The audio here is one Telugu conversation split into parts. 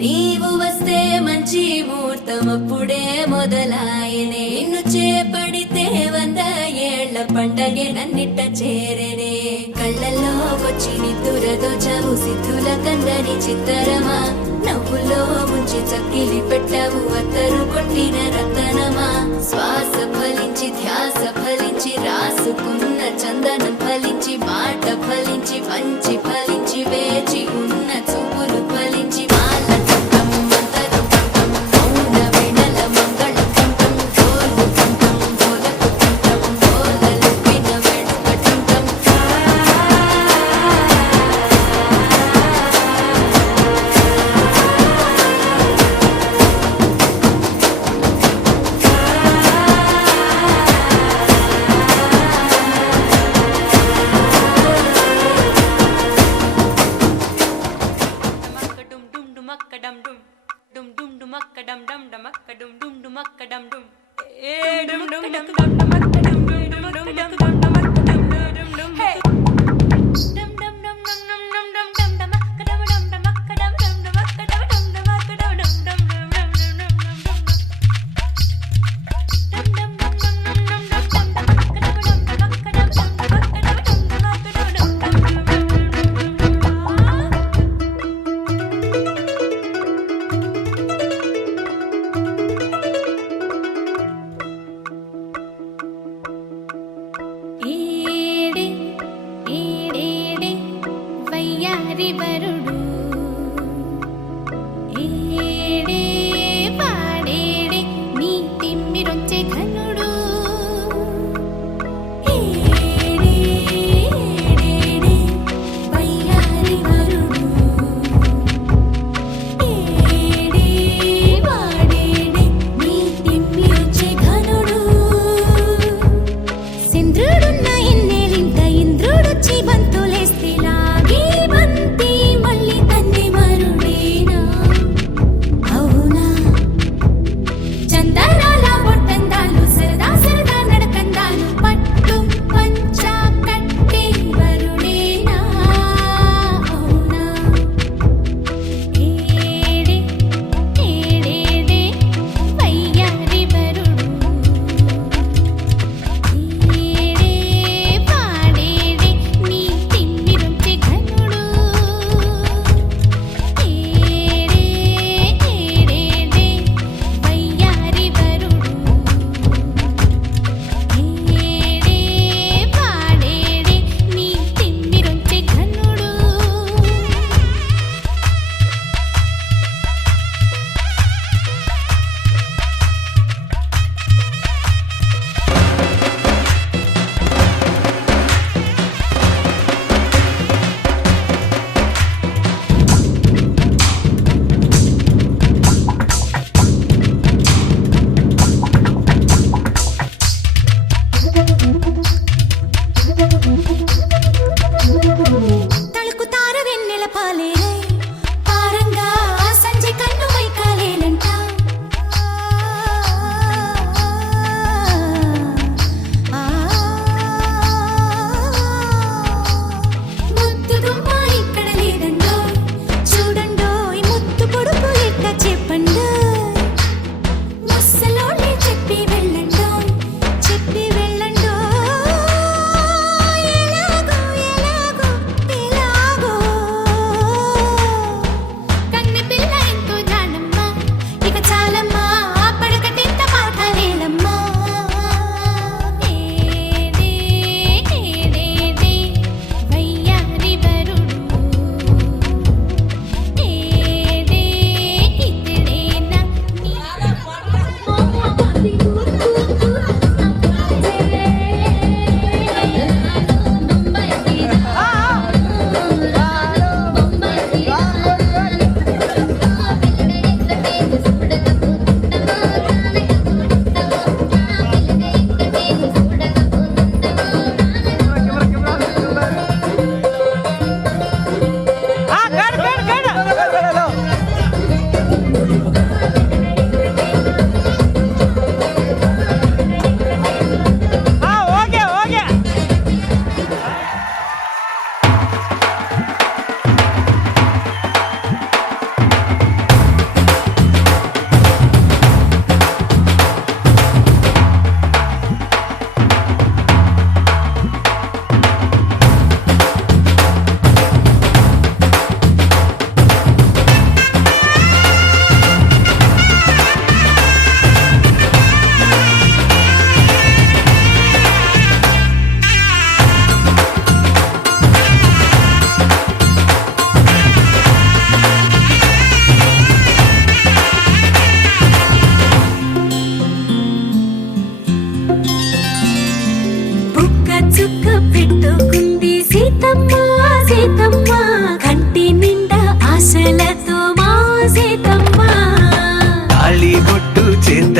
నీవు వస్తే మంచి ముహూర్తమప్పుడే మొదలాయనే నిన్ను చేపడితే 100 ఏళ్ల పండగే నన్నిట్ట చేరనే కళ్ళల్లో వచ్చి నిద్దురదో చావు సిద్ధుల కందని చిత్తరమా నవ్వులో ముంచి చక్కిలి పెట్టావు అత్తరు కొట్టిన రతనమా శ్వాస ఫలించి ధ్యాస ఫలించి రాసుకున్న చందనం ఫలించి మాట ఫలించి పంచి ఫలించి వేచి ఉన్న చూపులు ఫలించి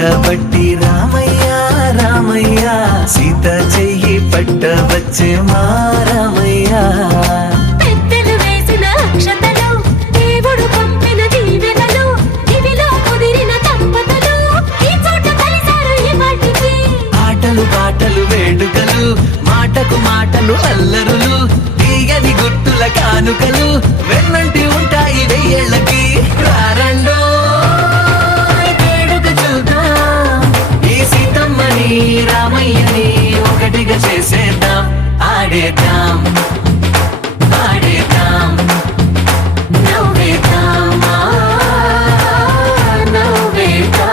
పట్టబట్టి రామయ్య రామయ్య సీత చెయ్యి పట్టవచ్చే మా రామయ్య. పెద్దలు వేసిన అక్షతలు, దేవుడు పంపిన దీవెనలు, ఇవిలో కుదిరిన దంపతులు ఈ చోట కలిసారు ఈ వాటికి. ఆటలు పాటలు వేడుకలు, మాటకు మాటలు అల్లరులు, తీయని గుర్తుల కానుకలు వెన్నంటి ఉంటాయి వెయ్యేళ్ళకి. రారండో వేడుక చూద్దాం, ఈ సీతమ్మని రామయ్యని ఒకటిగా చేసేద్దాం. ఆడేద్దాం ఆడేద్దాం నవ్వేద్దాం నవ్వేద్దాం.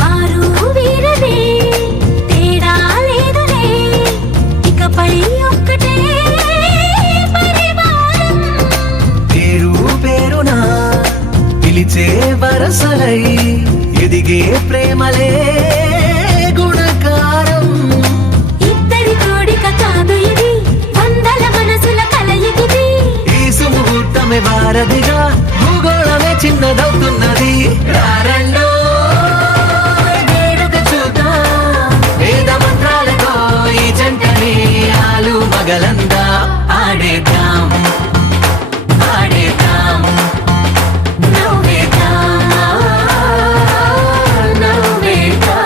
వారు వీరనే తేడా లేదులే, ఇకపై ఒక్కటే పరివారం. పేరు పేరునా పిలిచే వరసలై ఎదిగే ప్రేమలే గుణకారం. ఇద్దరి కోడిక కాదు ఇది, వందల మనసుల కలయికిది. ఈ సుముహూర్తమే వారధిగా భూగోళమే చిన్నదవుతున్నది. రారండో వేడుక చూద్దాం, వేద మంత్రాలతో ఈ జంటని ఆలు మగలందా. ఆడేద్దాం ఆడేద్దాం నవ్వేద్దాం నవ్వేద్దాం.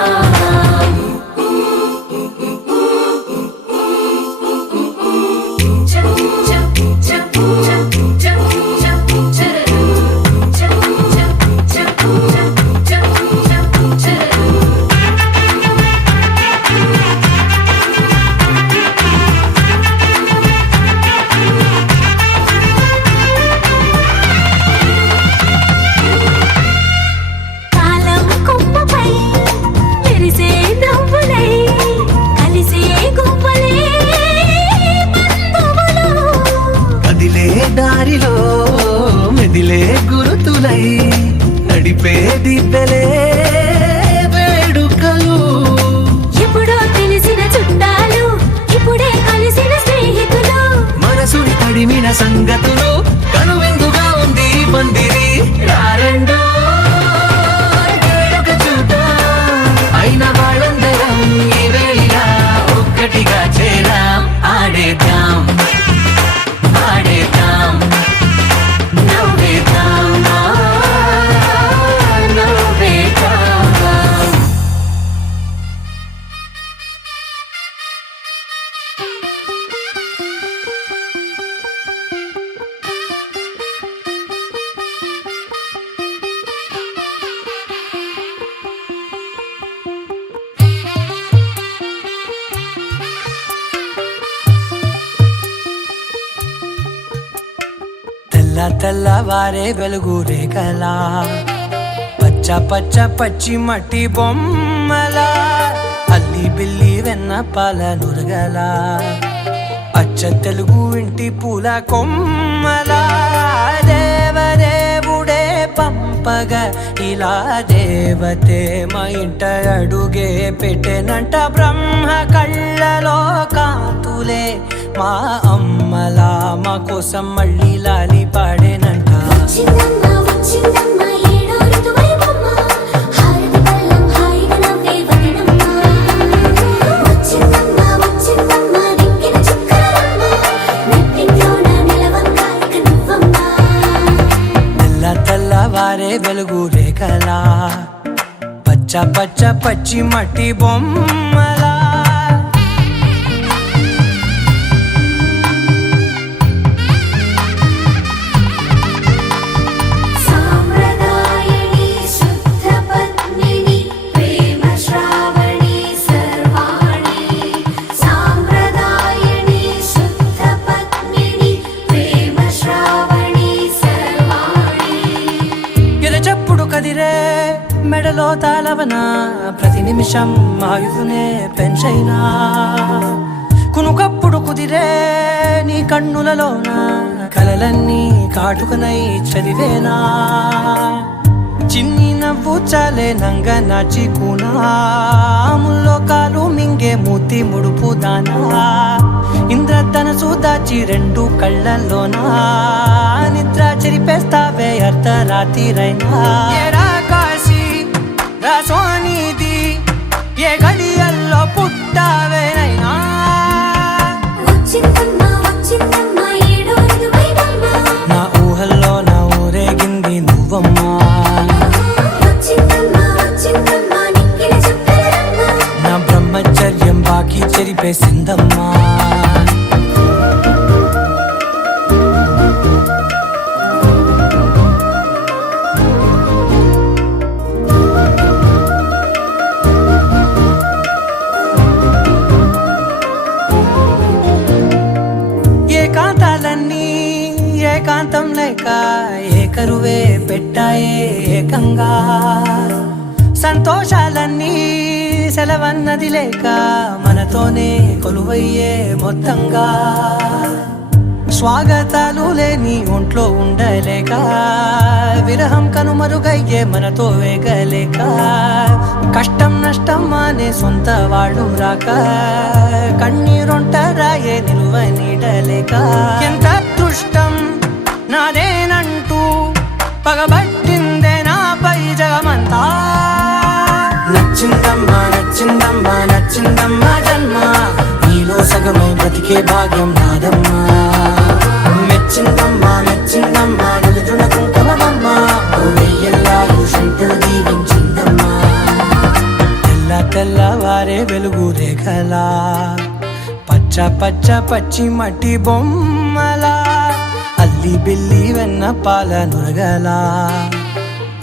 కాలం కొమ్మపై మెరిసే నవ్వులై కలిసే గువ్వలే బంధువులు. కదిలే దారిలో మెదిలే గురుతులై నడిపే దివ్వెలే వేడుకలు. ఎప్పుడో తెలిసిన చుట్టాలు, ఇప్పుడే కలిసిన స్నేహితులు. మనసుని తడిమిన సంగతులు కనువిందుగా ఉంది ఈ పందిరి. రారండో వేడుక చూద్దాం, అయిన వాళ్ళందరం ఈ వేళ ఒక్కటిగా చేరాం. ఆడేద్దాం ఆడేద్దాం నవ్వేద్దాం నవ్వేద్దాం. తెల్ల తెల్లవారే వెలుగు రేఖలా, పచ్చ పచ్చ పచ్చి మట్టి బొమ్మలా, అల్లి బిల్లి వెన్న పాల నురగలా, అచ్చ తెలుగు ఇంటి పూల కొమ్మలా. దేవదేవుడే పంపగా ఇలా దేవతే మా ఇంట అడుగే పెట్టెనంట. బ్రహ్మ కళ్ళలో కాంతులే మా అమ్మలా మా కోసం మళ్ళీ లాలి పాడేనంట. వచ్చిందమ్మ వచ్చిందమ్మ ఏడో ఋతువైవమ్మ, హారతి పళ్ళం హాయిగా నవ్వే వదనమ్మ. వచ్చిందమ్మ వచ్చిందమ్మ నెక్కిన చుక్కలమ్మ, నెట్టింట్లోన నిలవంగ ఇక నువ్వమ్మ. తెల్ల తెల్లవారే వెలుగు రేఖలా, పచ్చ పచ్చ పచ్చి మట్టి బొమ్మలా. సాంప్రదాయని శుద్ధ పద్మిని ప్రేమ శ్రావణి సర్వాణి. సాంప్రదాయని శుద్ధ పద్మిని ప్రేమ శ్రావణి సర్వాణి. ఎరచప్పుడు గెలవనా ప్రతి నిమిషం ఆయువునే పెంచైనా కునుకప్పుడు కుదిరే నీ కన్నులలోన కలలన్నీ కాటుకనై చదివేనా చిన్ని నవ్వు చాలే నంగ నాచి ముల్లోకాలు మింగే మూతి ముడుపు దానా ఇంద్రధనసు దాచి రెండు కళ్ళల్లోనా నిద్ర చెరిపేస్తావే అర్ధరాత్రిరైనా ఏరా కాశీ రా సోనిది ఏ గడియల్లో పుట్టావేనైనా వచ్చిందమ్మా వచ్చిందమ్మా ఏడో ఋతువైవమ్మా నా ఊహల్లో నా ఊరేగింది నువ్వమ్మా వచ్చిందమ్మా వచ్చిందమ్మా నిక్కిన చుక్కలమ్మా నా బ్రహ్మచర్యం బాకీ చెరిపేసిందమ్మా ఏకాంతాలన్నీ ఏకాంతం లేక ఏకరువే పెట్టాయే ఏకంగా సంతోషాలన్నీ సెలవన్నది లేక మనతోనే కొలువయ్యే మొత్తంగా స్వాగతాలు లేని ఒంట్లో ఉండలేక విరహం కనుమరుగయ్యే మనతో వేగలేక కష్టం నష్టం అనే సొంత వాడు రాక కన్నీరొంటరాయే నిలువ నీడలేక ఎంత అదృష్టం నాదేనంటూ పగబట్టిందే నాపై జగమంతా నచ్చిందమ్మా నచ్చిందమ్మా నచ్చిందమ్మా జన్మ నీలో సగమై బ్రతికే భాగ్యం నాదమ్మా మెచ్చిందమ్మా మెచ్చిందమ్మా నిలుచున్న కుంకుమమ్మా వెయ్యల్లాలు శంకరు దీవించిందమ్మా తెల్ల తెల్లవారే వెలుగు రేఖలా పచ్చ పచ్చ పచ్చి మట్టి బొమ్మలా అల్లి బిల్లి వెన్న పాల నురగలా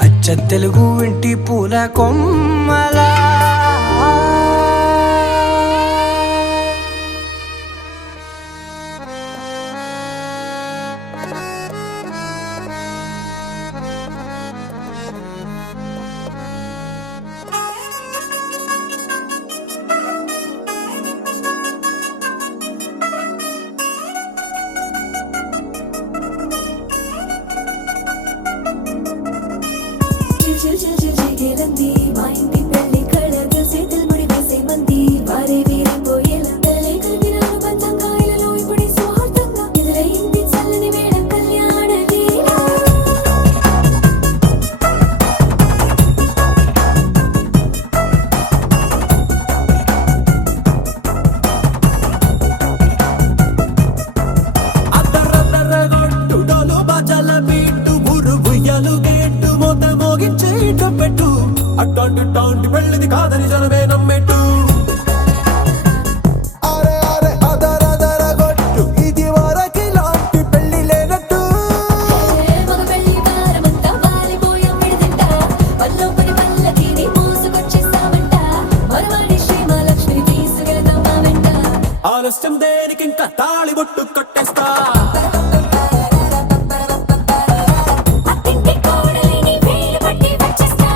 అచ్చ తెలుగు ఇంటి పూల కొమ్మలా చిల్ చిల్ చిల్ చిగేలంది మా ఇంటి పెళ్లి కళగా చేతులు ముడి వేసే మంది వారే వీరే పోయేలా తలే కలిపినారు పంచంగాయలలో ఇప్పుడే సుహార్తంగా ఎదురయింది చల్లని వేళ కళ్యాణ లీల అద్దరద్దరగొట్టు డోలు బాజాల బీటు ఊరు ఉయ్యాలు గేట్టు మోత మోగించే పెట్టు అట్టాంటి టాంటి పెళ్ళిది కాదని జనమే నమ్మెట్టు అరే అరే అదరదరగొట్టు ఇది వరకి లాంటి పెళ్లి లేనట్టు మగ పెళ్లి వారమంతా వాలిపోయాం విడిదింట పల్లోపడి పల్లకిని మోసుకొచ్చేస్తామంట మరవాడి శ్రీమహాలక్ష్మిని తీసుకెళ్తాం మా వెంట ఆలస్యం దేనికి ఇంకా తాళి బొట్టు కొట్టేస్తా అత్తింటి కోడలిని వేలు పట్టి వచ్చేస్తా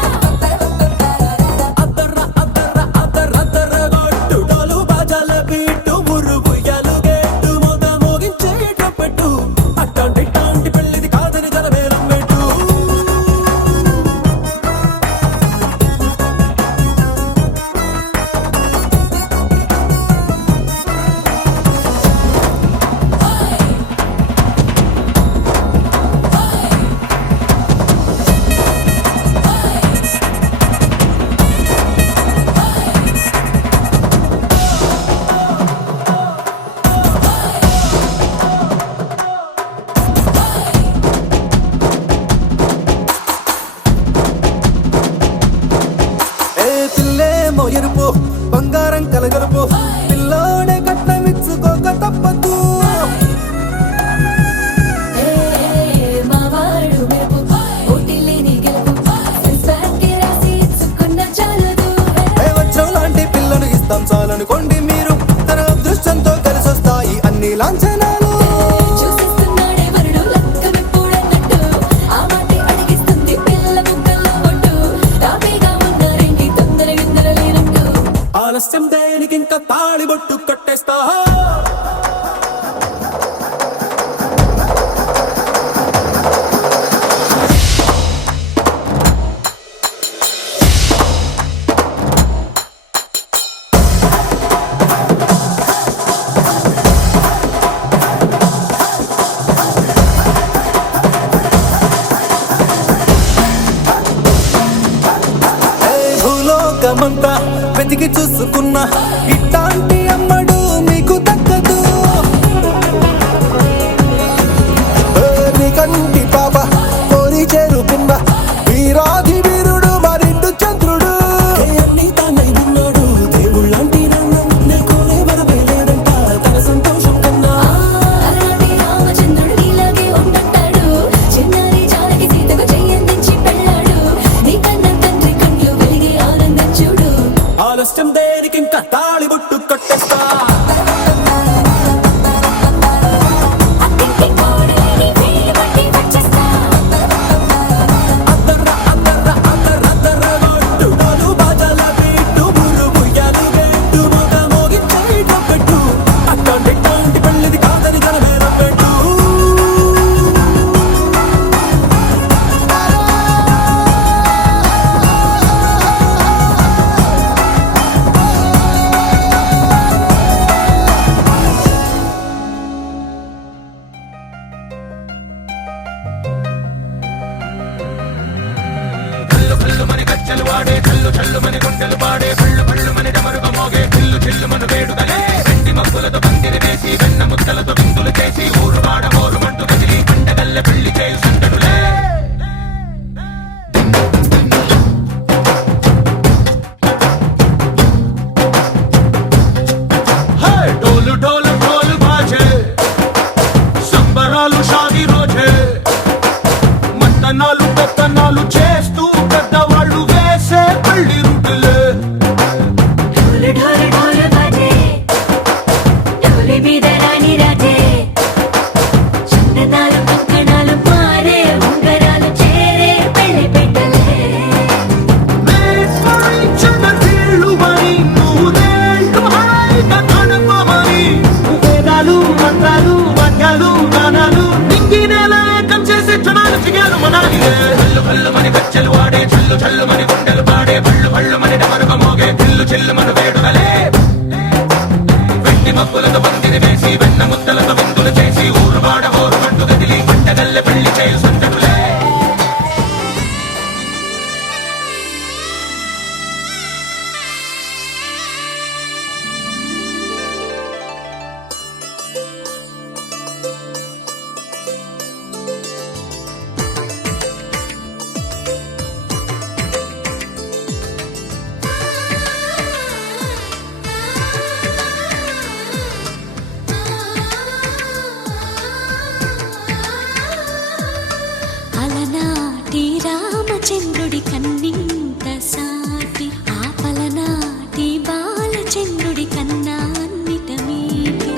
అద్దరద్దరగొట్టు డోలు బాజాల బీటు ఊరు ఉయ్యాలు గేట్టు మోత మోగించే పెట్టు అట్టాంటి టాంటి పెళ్ళిది కాదని జనమే నమ్మెట్టు ఏ పిల్లేమో ఎరుపు బంగారం కలగలుపు పిల్లోడే కట్నమిచ్చుకోక తప్పదు మా వాడు మెరుపు పోటీలేని గెలుపు సెన్సార్కి రాసి ఇచ్చుకున్న చాలదు ఏ వచ్చం లాంటి పిల్లను ఇస్తాం చాలనుకోండి మీరు తన అదృష్టంతో కలిసొస్తాయి అన్ని లాంఛనాలు చూసిస్తున్నాడే వరుడు లక్క విప్పుడన్నట్టు ఆ మాటే అడిగిస్తుంది పిల్ల ముగ్గల్లో ఒట్టు తాపీగా ఉన్న రెండి వెతికి చూసుకున్నా ఇట్లాంటి అమ్మడు మీకు దక్కదు నీ కంటి పాప కోరి చేరుకున్న వీరాధి వీరుడు మరిండు చంద్రుడు అన్ని తానై ఉన్నాడు దేవుళ్ళంటి నన్ను నే కోరే వరమే లేదంట తన సంతోషం కన్నా అలాంటి రామచంద్రుడు నీలాగే ఉండంటాడు చిన్నారి జానకి సీతకు చెయ్యందించి పెళ్ళాడు నీ కన్న తండ్రి కళ్ళు వెలిగి ఆనందించుడు ఆలస్యం దేనికి ఇంకా తాళి బుట్టు కొట్టేస్తా అత్తింటి కోడలిని వేలు పట్టి వచ్చేస్తా అద్దర్ర అద్దర్ర అద్దర్ర అద్దర్ర కొట్టు డోలు బాజాల బీటు మురు ముయ్యాలు గెట్టు మొగ మోగించే డబ్బెట్టు అట్లాంటి పెళ్ళిది కాదని జనమేరం పెట్టు డోలు డోలు డోలు బాజే సంబరాలు షాది రోజే మట్టనాలు పెత్తనాలు చేస్తూ పెద్దవాళ్ళు వేసే పెళ్లి రుటులే ఢోలు ఢోలు ఢోలు బాజే ఢోలి మీద రాణి రాజే చందనాలు కంకణాలు మారే ఉంగరాలు చేరే పెళ్లి పెట్టలే వేస్వరించిన తీళ్ళు మరి నూరేళ్ళు హాయిగా గడపమని వేదాలు మంత్రాలు వాక్యాలు గానాలు నింగి నేల ఏకం చేసే క్షణాలు చిగాలు మనాలిలే హల్లు హల్లు మని గజ్జలు వాడే చల్లు చల్లు మని గుండెలు పాడే భళ్ళు భళ్ళు మని డమరుగ మోగే చిల్లు చిల్లు మన వేడుకలే వెండి మబ్బులతో పందిరి వేసి వెన్న ముద్దలతో విందులు చేసి ఊరు వాడ ఊరు పట్టు గదిలి పంటగల్లె పెళ్లి చేయు సంతడులే అలనాటి రామచంద్రుడి కన్నింత సాటి ఆపలనాటి బాలచంద్రుడి కన్నా అన్నిట మీటి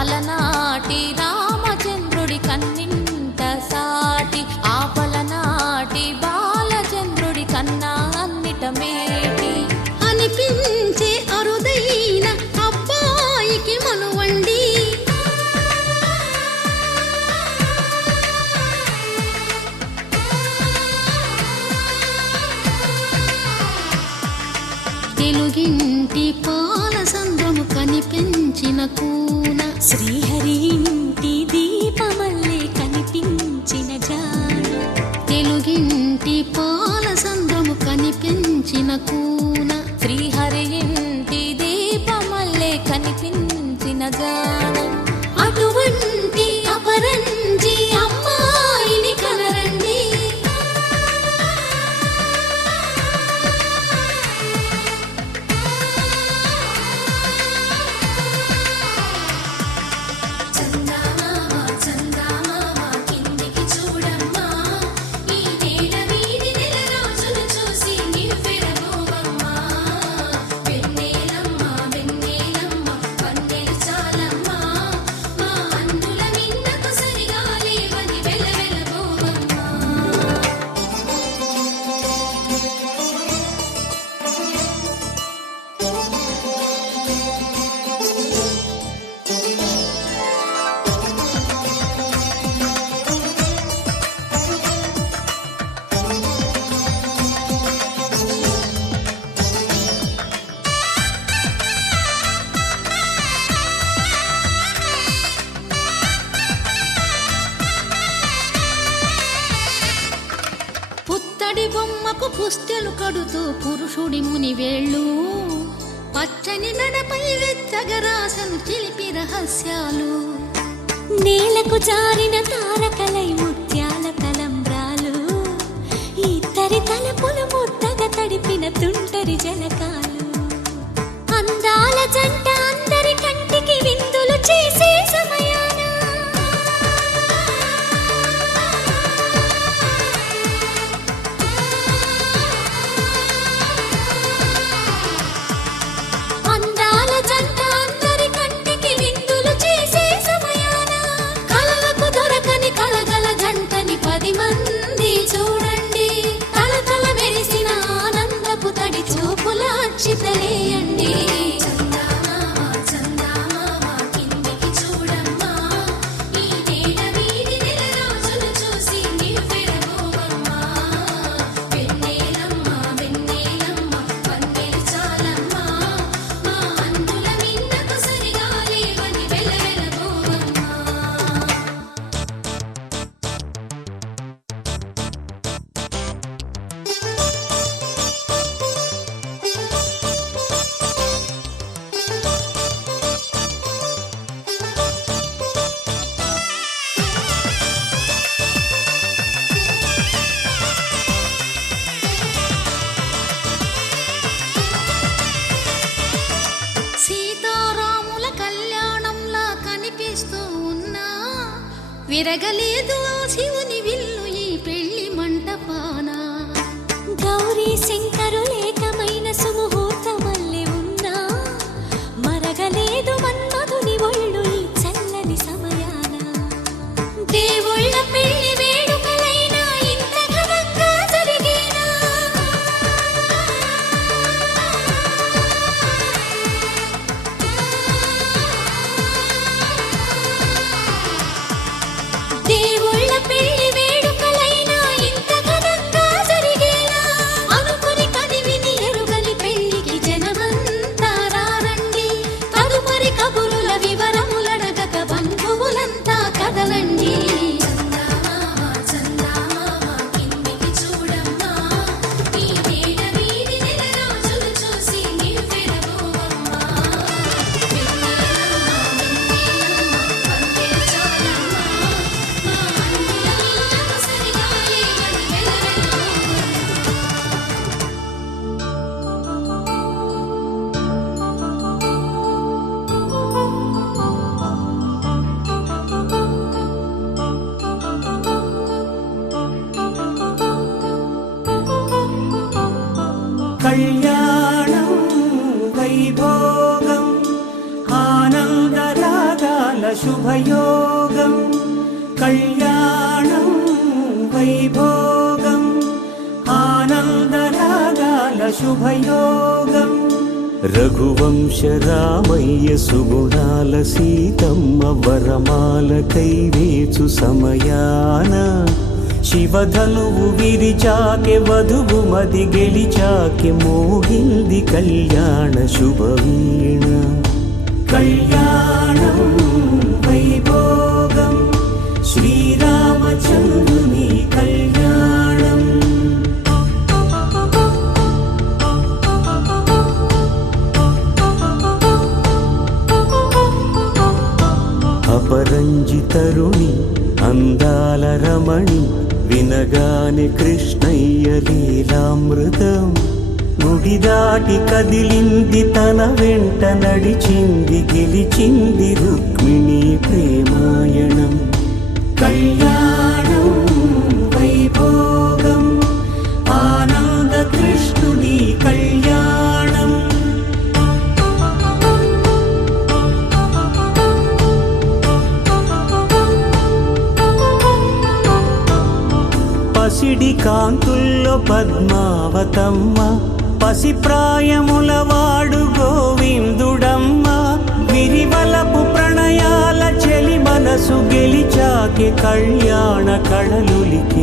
అలనాటి రామచంద్రుడి కన్నింత సాటి ఆపలనాటి బాలచంద్రుడి కన్నా అన్నిట మేటి అనిపించే అరుదైన అబ్బాయికి మనువండి తెలుగింటి పాల సంద్రము కనిపించిన కూన శ్రీహరి ఇంటి దీపమల్లే కనిపించిన జాన తెలుగింటి పాల సంద్రము కనిపించిన కూన శ్రీహరి ఇంటి దీపమల్లే కనిపించిన జానం అటువంటి అపరంజి అమ్మాయిని కనరండి చందమామ చందమామ కిందికి చూడమ్మా ఈ నేల వీధి నెల రోజులు చూసి నివ్వెరబోవమ్మా వెన్నెలమ్మ వెన్నెలమ్మ వన్నెలు చాలమ్మా మా అన్నుల మిన్నకు సరిగా లేవని వెలవెలబోవమ్మా పుత్తడి బొమ్మకు పుస్తెలు కడుతూ పురుషుడి ముని వేళ్ళు పచ్చని మెడపై వెచ్చగరాసను చిలిపి రహస్యాలు. నేలకు జారిన తారకలై ముత్యాల తలంబ్రాలు, ఇద్దరి తలపులు ముద్దగా తడిపిన తుంటరి జలకాలు. అందాల జంట అందరి కంటికి విందులు చేసే సమయాన అందాల జంట అందరి కంటికి విందులు చేసే సమయాన కలలకు దొరకని కలగల జంటని 10 మంది చూడండి. తలతల మెరిసిన ఆనందపు తడి చూపుల అక్షితలేయండి. సీతారాముల కళ్యాణంలా కనిపిస్తూ ఉన్నా విరగలేదు ఆ శివుని విల్లు ఈ పెళ్లి మంటపాన. గౌరీ శంకరులేకమైన సుముహూర్తమల్లె ఉన్నా మరగలేదు మన్మధుని ఒళ్ళు ఈ చల్లని సమయాన. దేవుళ్ళ పెళ్లి వేడుకలైనా ఇంత ఘనంగా జరిగేనా? దేవుళ్ళ పెళ్లి వేడుకలైనా ఇంత ఘనంగా జరిగేనా? అనుకుని కదివిని ఎరుగని పెళ్లికి జనమంతా రారండి. తదుపరి కబురుల వివరములడగక బంధువులంతా కదలండి. కళ్యాణం వైభోగం ఆనందరాగాల శుభయోగం. కళ్యాణం వైభోగం ఆనందరాగాల శుభయోగం. రఘువంశ రామయ్య సుగుణాల సీతమ్మ వరమాల కైవేచు సమయాన శివధనువు విరిచాకె వధువు మది గెలిచాకె మోగింది కళ్యాణ శుభవీణ. కళ్యాణం వైభోగం శ్రీరామచంద్రుని కళ్యాణం. అపరంజి తరుణి అందాల రమణి వినగానే కృష్ణయ్య లీలామృతం. గుడి దాటి కదిలింది తన వెంట నడిచింది గెలిచింది రుక్మిణి ప్రేమాయణం. కళ్యాణం వైభోగం ఆనంద కృష్ణుని కళ్యాణం. పసిడి కాంతుల్లో పద్మావతమ్మ పసిప్రాయముల వాడు గోవిందుడమ్మ. విరివలపు ప్రణయాల చెలి మనసు గెలిచాకే కళ్యాణ కళలులికినాడమ్మ.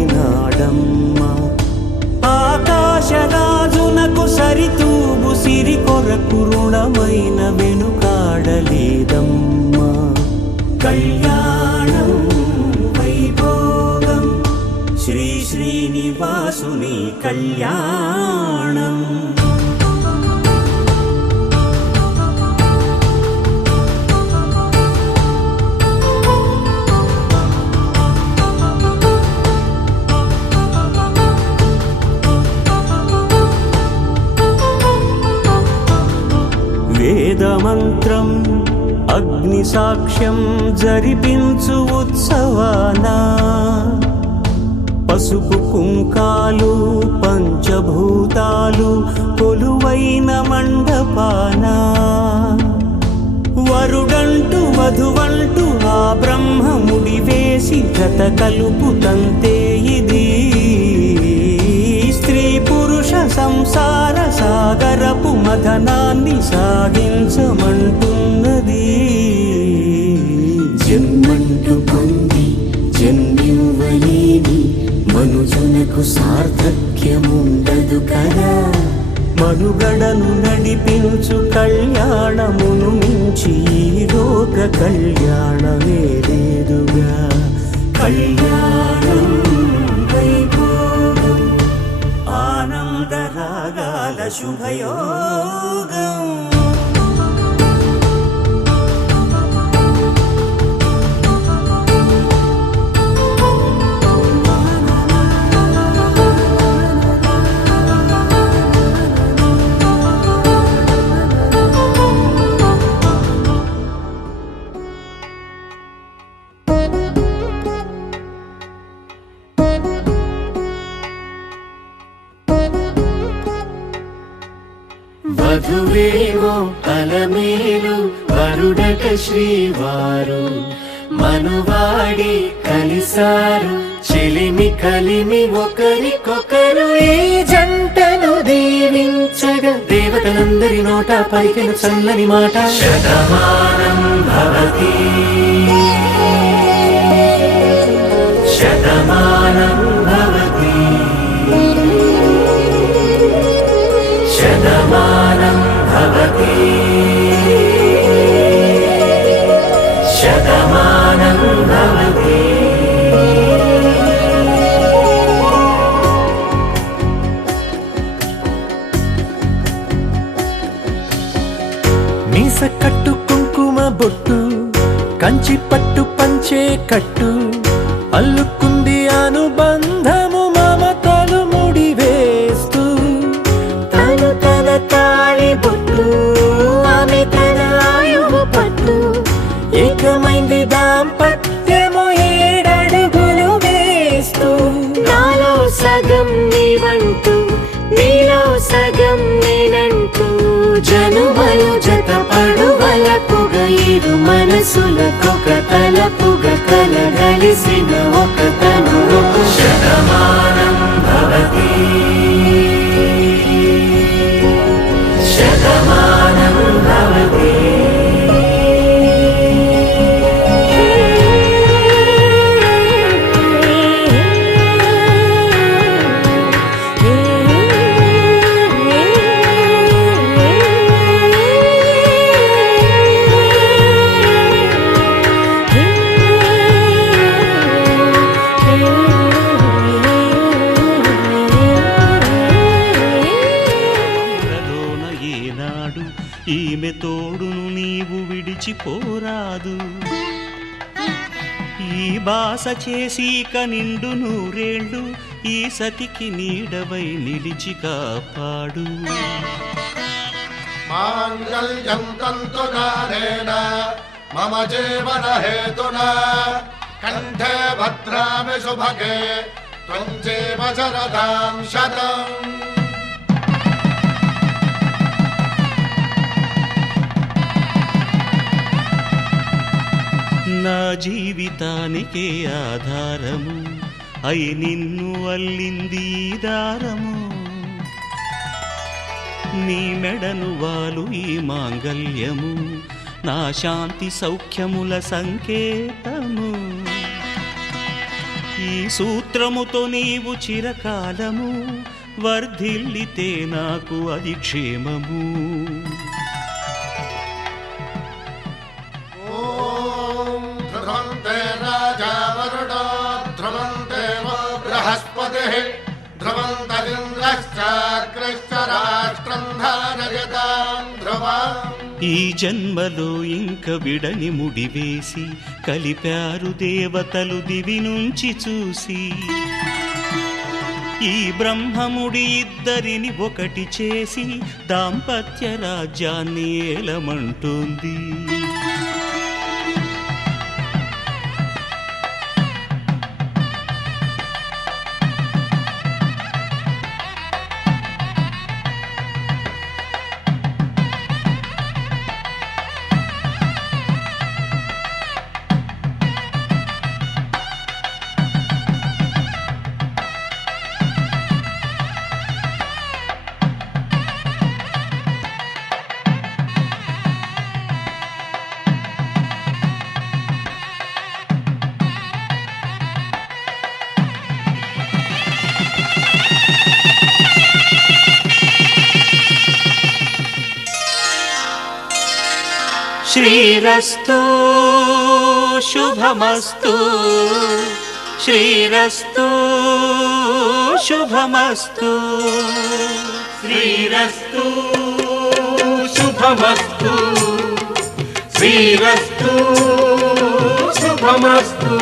ఆకాశరాజునకు సరితూగు సిరి కొరకు రుణమైన వెనుకాడలేదమ్మా. కళ్యాణం వైభోగం శ్రీ శ్రీనివాసుని కళ్యాణం. సాక్ష్యం జరిపించు ఉత్సవాన పసుపు కుంకాలు పంచభూతాలు కొలువైన మండపాన వరుడంటూ వధువంటూ ఆ బ్రహ్మముడి వేసి గత కలుపు తంతే ఇది స్త్రీ పురుష సంసార సాగరపు మథనాన్ని సాగించమంటున్నది. జన్మంటూ పొంది జన్మివ్వలేని మనుజునకు సార్థక్యముండదు కదా. మనుగడను నడిపించు కళ్యాణమును మించి లోక కళ్యాణమే లేదుగా. కళ్యాణం వైభోగం ఆనందరాగాల శుభయోగం. వధువేమో అలమేలు వరుడట శ్రీవారు మనువాడి కలిసారు చెలిమి కలిమి ఒకరికొకరు. ఈ జంటను దీవించగా దేవతలందరి నోట పలికిన చల్లని మాట శతమానం భవతి శతమానం భవతి శతమానం భవతి శతమానం భవతి. మీస కట్టు కుంకుమ బొట్టు కంచి పట్టు పంచే కట్టు అల్లుకుంది అనుబంధము మమతలు ముడివేస్తూ. తను తన తాళి బొట్టు ఆమె తన ఆయువు పట్టు ఏకమైంది దాంపత్యము 7 అడుగులు వేస్తూ. నాలో సగం నీవంటూ నీలో సగం నేనంటూ జనుమలు జత పడువలపుగ ఇరు మనసులకొక తలపుగ కలగలిసిన ఒక తను. శతమానం భవతి శతమానం భవతి. ఈమె తోడును నీవు విడిచిపోరాదు. ఈ బాస చేసి కనిండు 100 ఏళ్ళు ఈ సతికి నీడవై నిలిచి కాపాడు. మాంగళ్యం తంతునానేన మమ జీవన హేతునా కంఠే భద్రామి శుభగే త్వం జీవ శరదాం శతం. నా జీవితానికే ఆధారము అయి నిన్ను అల్లింది దారము. నీ మెడను వాలు ఈ మాంగల్యము నా శాంతి సౌఖ్యముల సంకేతము. ఈ సూత్రముతో నీవు చిరకాలము వర్ధిల్లితే నాకు అది క్షేమము. ధ్రువంతే రాజా వరుడో ధ్రువంతే బృహస్పతి ధ్రువంతరింద్రశ్చాగ్రశ్చ రాష్ట్రం ధారయతాం ధ్రువం. ఈ జన్మలో ఇంక విడని ముడివేసి కలిపారు దేవతలు దివి నుంచి చూసి. ఈ బ్రహ్మముడి ఇద్దరిని ఒకటి చేసి దాంపత్య రాజ్యాన్ని ఏలమంటుంది. శ్రీరస్తు శుభమస్తు శ్రీరస్తు శుభమస్తు శ్రీరస్తు శుభమస్తు శ్రీరస్తు శుభమస్తు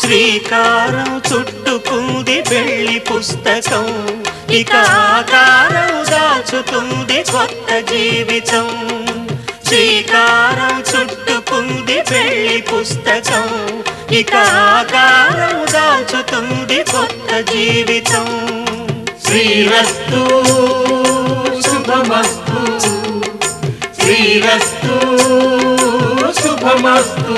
శ్రీకారం చుట్టుకుంది పెళ్లి పుస్తకం ఇక ఆకారం దాచుతుంది కొత్త జీవితం శ్రీకారం చుట్టుకుంది పెళ్లి పుస్తకం ఇక ఆకారం దాచుతుంది కొత్త జీవితం శ్రీరస్తు శుభమస్తు శ్రీరస్తు శుభమస్తు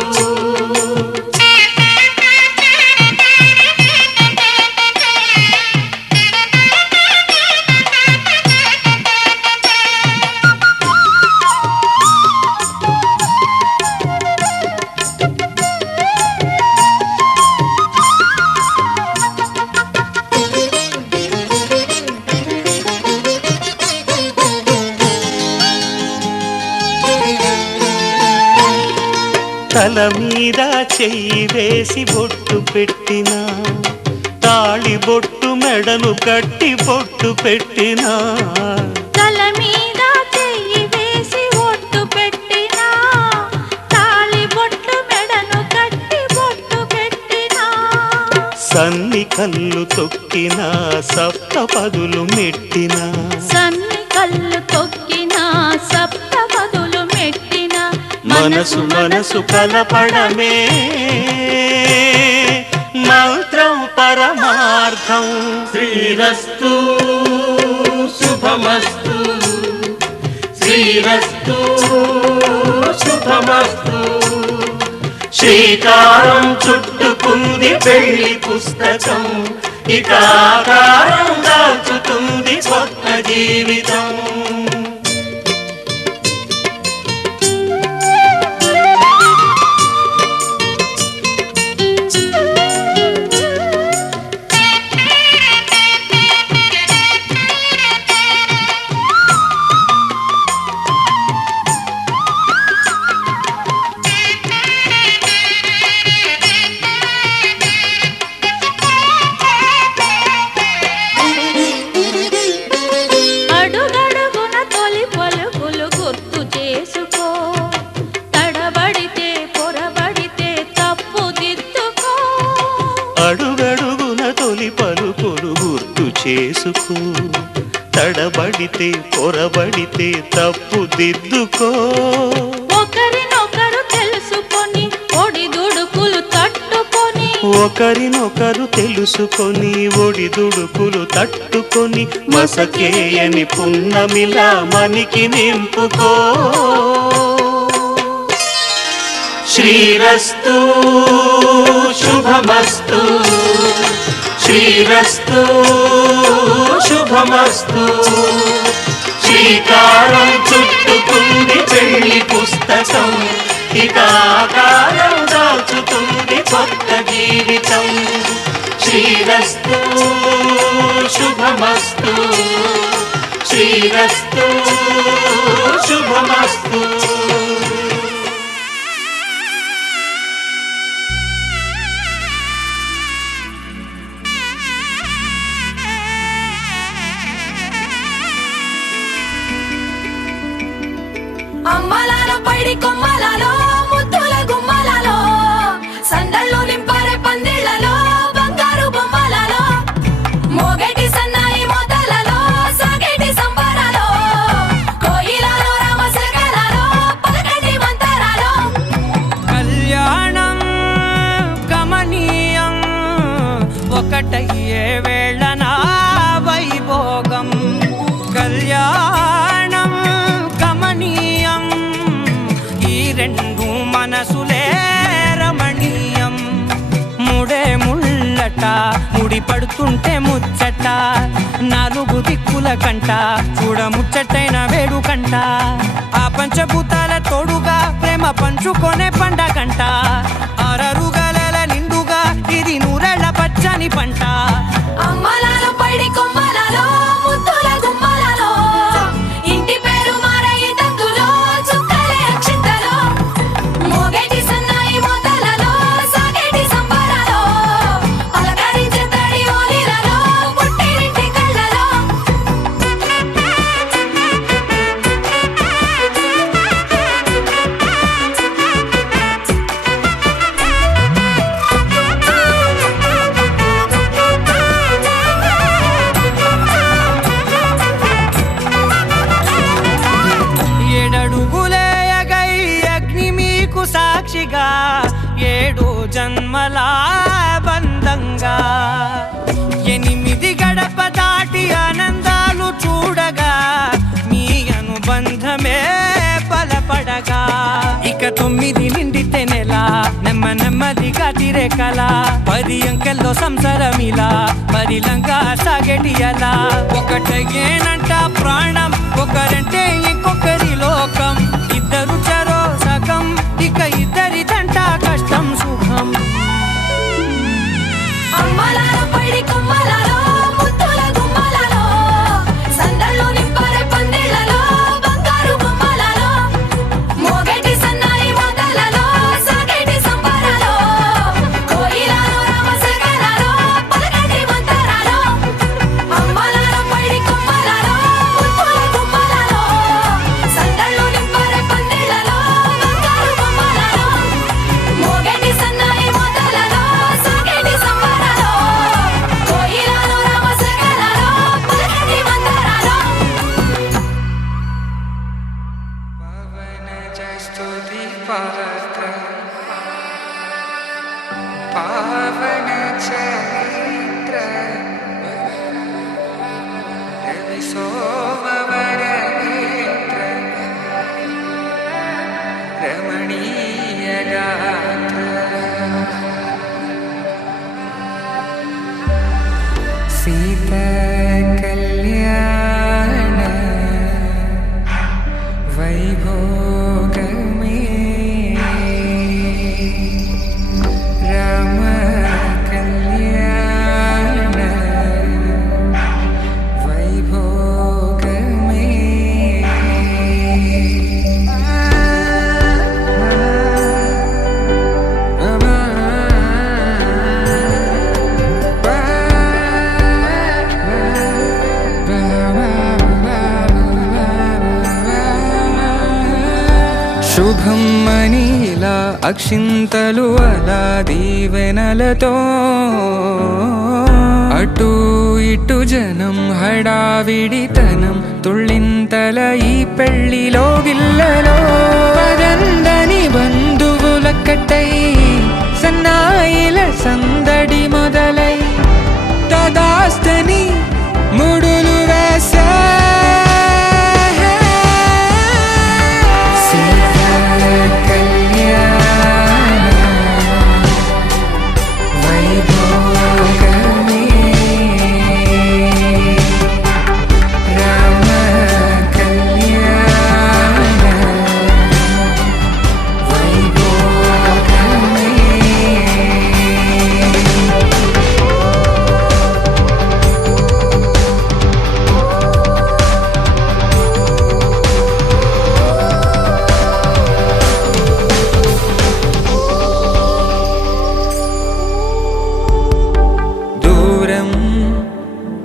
తల మీద చెయ్యి వేసి బొట్టు పెట్టినా తాళి బొట్టు మెడను కట్టి బొట్టు పెట్టినా తల మీద చెయ్యి వేసి బొట్టు పెట్టినా తాళి బొట్టు మెడను కట్టి బొట్టు పెట్టినా సన్ని కళ్ళు తొక్కినా సప్త పదులు మెట్టినా సన్ని కళ్ళు తొక్కినా సప్త పదులు మెట్టినా మనసు మనసు కలపడమే మంత్రం పరమార్థం శ్రీరస్తు శుభమస్తు శ్రీరస్తు శుభమస్తు శ్రీకారం చుట్టుకుంది పెళ్లి పుస్తకం ఇక ఆకారం దాచుతుంది కొత్త జీవితం అడుగడుగున తొలి పలుకులు గుర్తు చేసుకో తడబడితే పొరబడితే తప్పు దిద్దుకో అడుగడుగున తొలి పలుకులు గుర్తు చేసుకో తడబడితే పొరబడితే తప్పు దిద్దుకో ఒకరినొకరు తెలుసుకొని ఒడిదుడుకులు తట్టుకొని ఒకరినొకరు తెలుసుకొని ఒడిదుడుకులు తట్టుకొని మసకేయని పున్నమిలా మనికి నింపుకో శ్రీరస్తు శుభమస్తు శ్రీరస్తు శుభమస్తు శ్రీకారం చుట్టుకుంది పెళ్లి పుస్తకం ఇక ఆకారం దాచుతుంది కొత్త జీవితం శ్రీరస్తు శుభమస్తు శ్రీరస్తు శుభమస్తు అమ్మలాల పైడి కొమ్మలలో ముద్దుల గుమ్మలలో సందళ్ళు నింపరే పందిళ్లలో బంగారు బొమ్మలలో మోగేటి సన్నాయి మోతలలో సాగేటి సంబరాలో కోయిలలో రామశకలలో పలకటి మంతరాలో కళ్యాణం గమనీయం ఒకటయ్యే వేళ నా వైభోగం కళ్యాణం గమనీయం ఈ రెండు మనసులే రమణీయం ముడే ముళ్ళట ముడి పడుతుంటే ముచ్చట నాలుగు దిక్కుల కంట చూడ ముచ్చటైన వేడుకంట ఆ పంచభూతాల తోడుగా ప్రేమ పంచుకొనే పండగంట అరరుగలల నిండుగా ఇది నూరెళ్ళ పచ్చని పంట అమ్మలాల పైడి కొమ్మలలో ముద్దుల గుమ్మలలో ఇంటి పేరు మారయి తందులో చుక్కలే అక్షింతలలో 9 నిండితే నెల నెమ్మదిగా తీరే కల 10 అంకెల్లో సంసారమిలా పరిలంగా సాగేటి అలా ఒకటేనంట ప్రాణం ఒకరంటే ఇంకొకరి లోకం ఇద్దరు చరో సగం ఇక ఇద్దరిదంట కష్టం సుఖం అమ్మలాలో పడి కొమ్మలాలో ముత్తుల గుమ్మలాలో సందళ్ళు నింపరే పందిళ్ళలో బంగారు గుమ్మలాలో మోగేటి సన్నాయి మొదలలో సాగేటి సంబరాలో కోయిలాలో రామసగనాలో పలకటి మంతరాలో అమ్మలాలో పడి కొమ్మలాలో ముత్తుల గుమ్మలాలో సందళ్ళు నింపరే పందిళ్ళలో బంగారు గుమ్మలాలో మోగేటి సన్నాయి మొదలలో సాగేటి సంబరాలో కోయిలాలో రామసగనాలో పలకటి మంతరాలో పావన చరిత్ర రవి సోమవర నేత్ర రమణీయ గాత్ర సీత కళ్యాణ వైభోగమే రామ కళ్యాణ వైభోగమే శుభం మనీలా అక్షింతలు అలా దీవెనలతో అటు ఇటు జనం హడావిడితనం తుళ్ళింతల ఈ పెళ్లిలో గిల్లలో పదందని బంధువులక్కటై సన్నాయిల సందడి మొదలై తదాస్తని ముడులు వేసే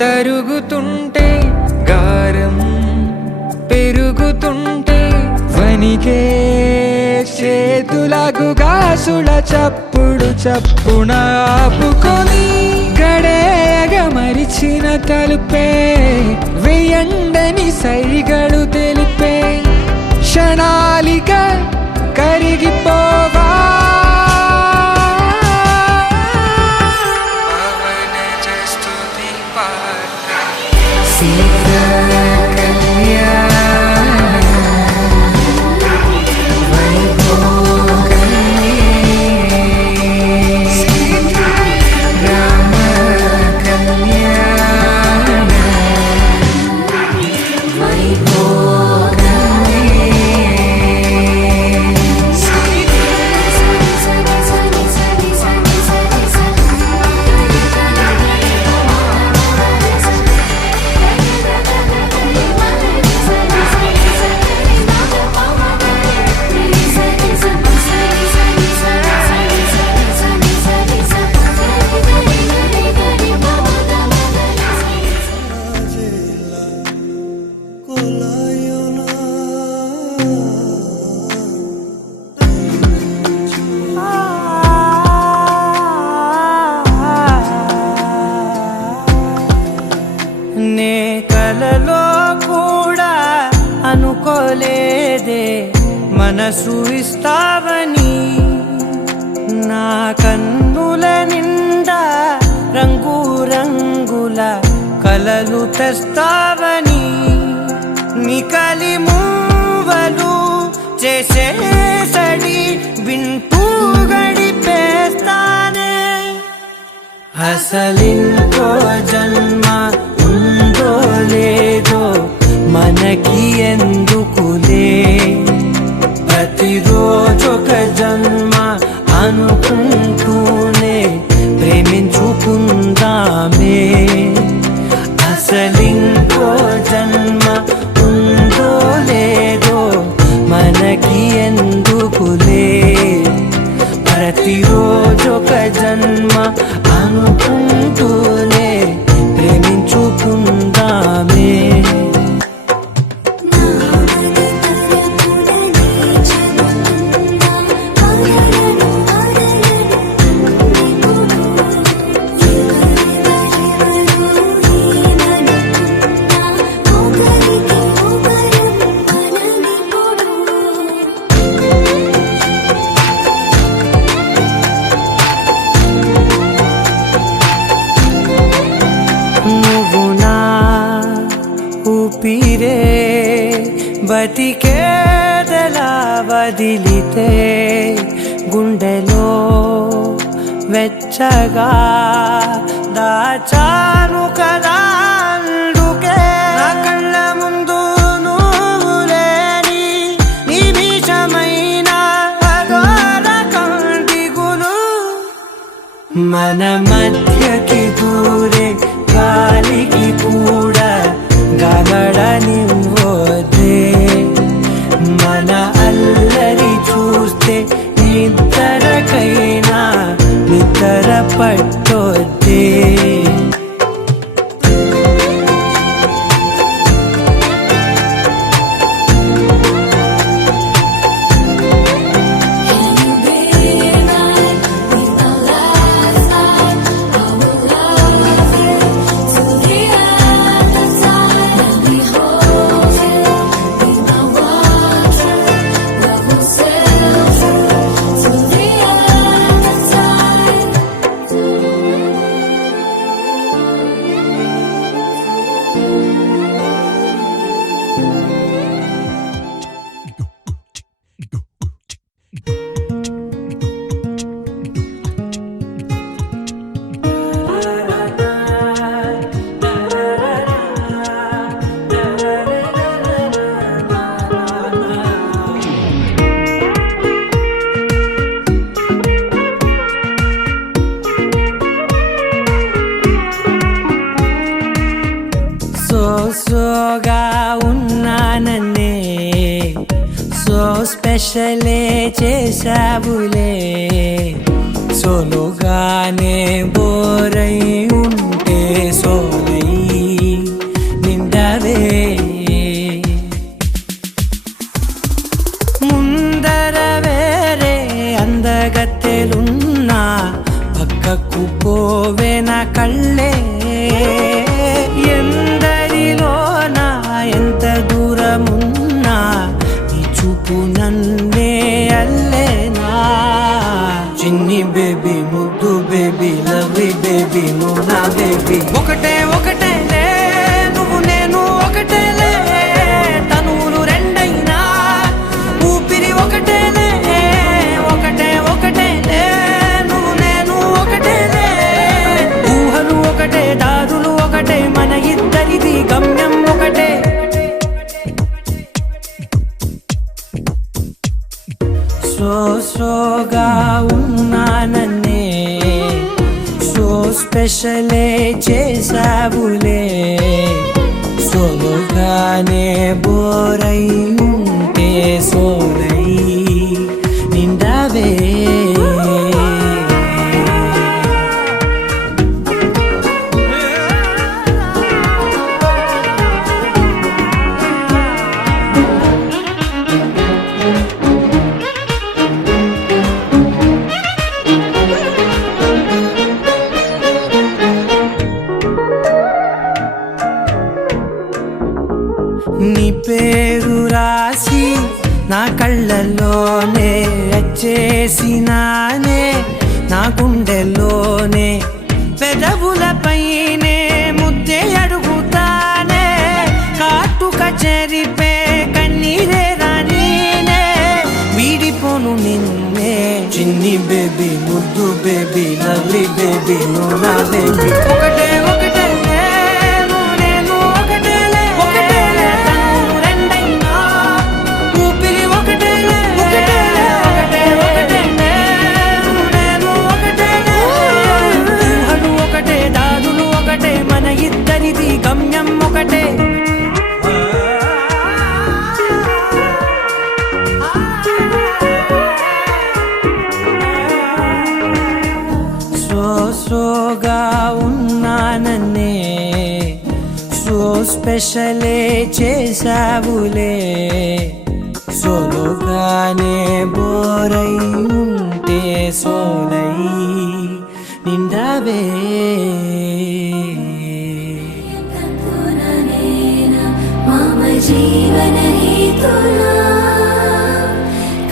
తరుగుతుంటే గారం పెరుగుతుంటే వనికే చేతులకు గాసుల చప్పుడు చప్పున ఆపుకొని గడేగ మరిచిన తలుపే వెయ్యండని సైగలు తెలిపే క్షణాలిక కరిగిపోవా మనసు ఇస్తావని నా కన్నుల నిండా రంగు రంగుల కలలు తెస్తావని నికలి మూవలు చేసేసడి వింటూ గడిపేస్తానే అసలింకో జన్మ ఉందో లేదో మనకి ఎందుకులే ప్రతిరోజొక జన్మ అనుకుంటూనే ప్రేమించుకుందామే అసలింకో జన్మ ఉందో లేదో మనకి ఎందుకులే ప్రతిరోజొక జన్మ అనుకుంటూనే ప్రేమించుకుందామే ఊపిరే బతికేదలా వదిలితే గుండెలో వెచ్చగా దాచాను కదా అందుకే నా కళ్ళ ముందు నువ్వు లేని నిమిషమైన అఘోర కంటిగులు మన మధ్యకి దూరే గాలికి కూడా గగడనివ్వొద్దే మన అల్లరి చూస్తే నిద్రకైనా నిద్ర పట్టొద్దే సోగా ఉన్నానన్నే సో స్పెషలే చేసావులే సోలోగానే బోరై ఉంటే సోలై నిండవే ముందర వేరే అందగత్తెలున్నా పక్కకు పోవే నా కళ్ళే ఎందరిలోనా ఎంత దూరమున్నా నీ చూపు నన్నే అల్లేనా చిన్ని బేబీ ముద్దు బేబీ లవ్లీ బేబీ నువ్వు నా బేబీ ఒకటే ఒకటేలే నువ్వు నేను ఒకటేలే తనువులు రెండైనా ఊపిరి ఒకటేలే ఒకటే ఒకటేలే నువ్వు నేను ఒకటేలే ఊహలు ఒకటే దారులు ఒకటే మన ఇద్దరిది గమ్యం ఒకటే సోగా ఉన్నానన్నే సో స్పెషలే చేసావులే సోలోగానే బోరై ఉంటే సోలై నిండవే నీ పేరు రాసి నా కళ్ళల్లోనే వచ్చేసినానే నా గుండెల్లోనే పెదవులపైనే ముద్దే అడుగుతానే కాటుక చెరిపే కన్నీరే రానీనే బేబీ లవ్లీ బేబీ నువ్వు నా బేబీ ఒకటే ఒకటే నేను ఒకటేలే ఒకటేలే తను రెండైనా ఊపిరి ఒకటేలే ఒకటేలే ఒకటే ఒకటే నేను ఒకటేలే ఊహలు ఒకటే దారులు ఒకటే మన ఇద్దరిది గమ్యం ఒకటే సోగా ఉన్నానన్నే సో స్పెషలే చేసావులే సోలోగానే బోరై ఉంటే సోలై నిండవే मम जीवन हेतुना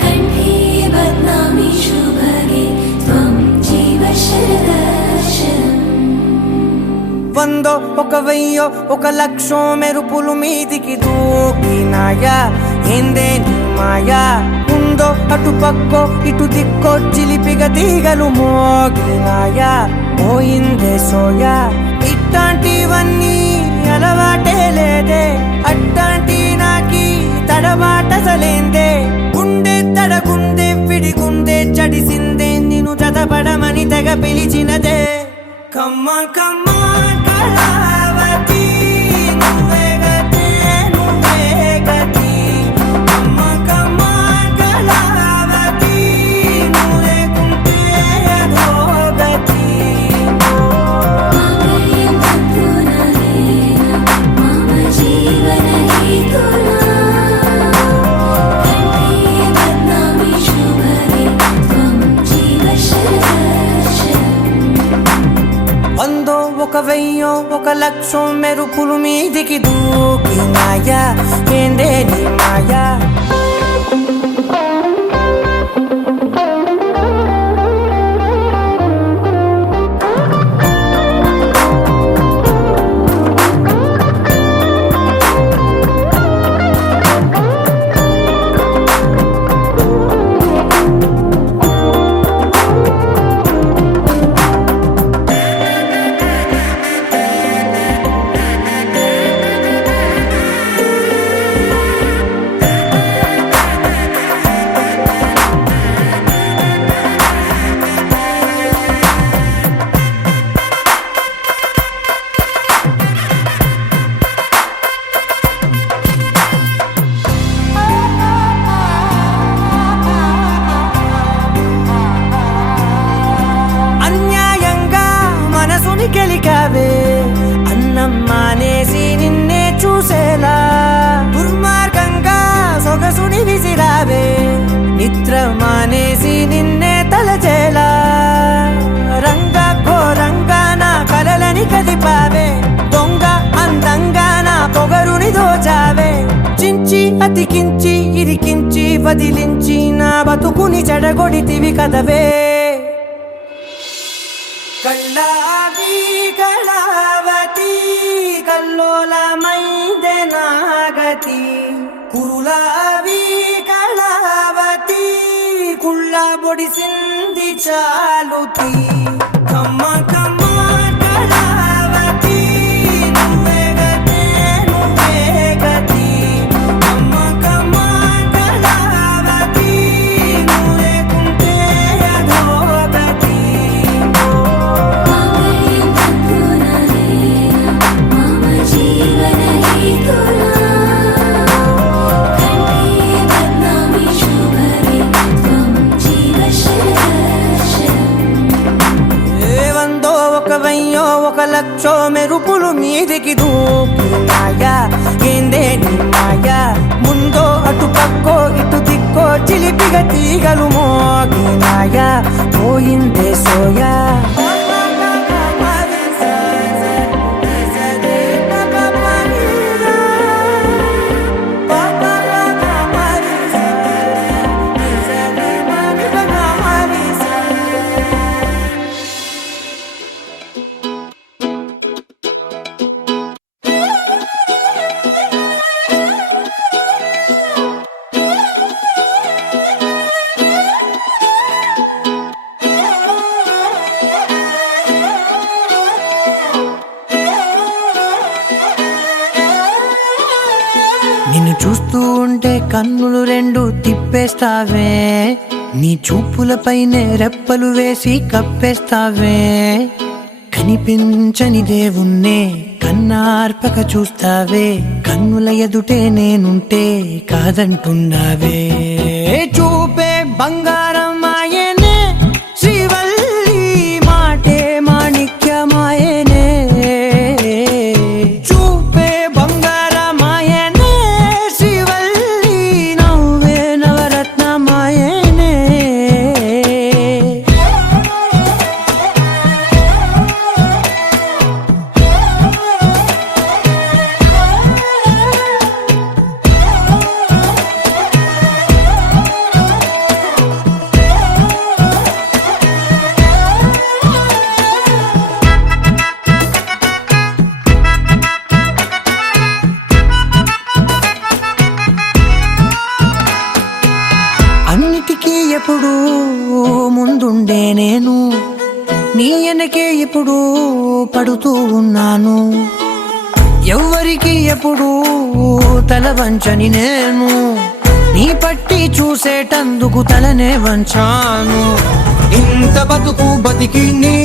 कण्ठे बध्नामि शुभगे त्वं जीव शरदर्शनम् వందో ఒక వెయ్యో ఒక లక్షో మెరుపులు మీదికి దూకినాయా ఏందే నీ మాయా ఉందో అటు పక్కో ఇటు దిక్కో చిలిపిగ తీగలు మోగినాయా పోయిందే సోయా ఇట్లాంటివన్నీ అలవాటే లేదే అట్లాంటి నాకి తడబాటసలేందే గుండె తడగుందే విడిగుందే చడిసిందే నిన్ను చదపడమని తెగ పిలిచినదే కమ్మ కమ్మ కళావతి నువ్వే గతే నువ్వే గతి కమ్మ కమ్మ కళావతి నువ్వు లేకుంటే అధోగతి माङ्गल्यं तन्तु नयेन मम जीवन हेतुना कण्ठे बध्नामि शुभगे त्वं जीव शरदर्शनम् వందో ఒక వెయ్యో ఒక లక్షో మెరుపులు మీదికి దూకినాయా ఏందే నీ మాయా అన్యాయంగా మనసుని గెలికావే అన్నం మానేసి నిన్నే చూసేలా దుర్మార్గంగా సొగసుని విసిరావే నిద్ర మానేసి నిన్నే తలచేలా రంగా ఘోరంగా నా కలలని కదిపావే దొంగ అందంగా నా పొగరుని దోచావే చించి అతికించి ఇరికించి వదిలించి నా బతుకుని చెడగొడితివి కదవే కళ్ళావి కళావతి కల్లోలమైందే నాగతి కురులావి కళావతి కుళ్ళ బొడిసింది చాలుతి కమ్మ కమ్మ కళావతి నువ్వే గతే నువ్వే గతి కమ్మ కమ్మ కళావతి నువ్వు లేకుంటే అధోగతి माङ्गल्यं तन्तु नयेन मम जीवन हेतुना कण्ठे बध्नामि शुभगे त्वं जीव शरदर्शनम् వందో ఒక వెయ్యో ఒక లక్షో మెరుపులు మీదికి దూకినాయా ఏందే నీ మాయా ముందో అటు పక్కో ఇటు దిక్కో చిలిపిగ తీగలు మోగినాయా పోయిందే సోయా చూస్తూ ఉంటే కన్నులు రెండు తిప్పేస్తావే, నీ చూపులపైనే రెప్పలు వేసి కప్పేస్తావే. కనిపించని దేవుణ్ణే కన్నార్పక చూస్తావే, కన్నుల ఎదుటే నేనుంటే కాదంటున్నావే. చూపే బంగారం ఆయనే శ్రీవల్లి, మాటే మాణిక్యమాయనే. చూపే బంగారం ఆయనే శ్రీవల్లి, నవ్వే నవరత్నమాయనే. అన్నిటికీ ఎప్పుడు ముందుండే నేను, నీ వెనకే ఎప్పుడు పడుతూ ఉన్నాను. ఎవ్వరికి ఎప్పుడు తల వంచని నేను, నీ పట్టి చూసేటందుకు తలనే వంచాను. ఇంత బతుకు బతికి నీ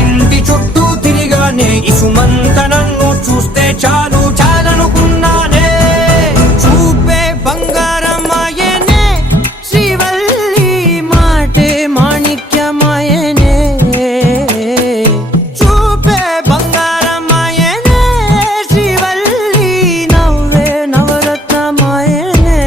ఇంటి చుట్టూ తిరిగానే, ఇసుమంత నన్ను చూస్తే చాలు చాలనుకున్నానే. చూపే బంగారం ఆయనే శ్రీవల్లి, మాటే మాణిక్యమాయనే. చూపే బంగారం ఆయనే శ్రీవల్లి, నవ్వే నవరత్నమాయనే.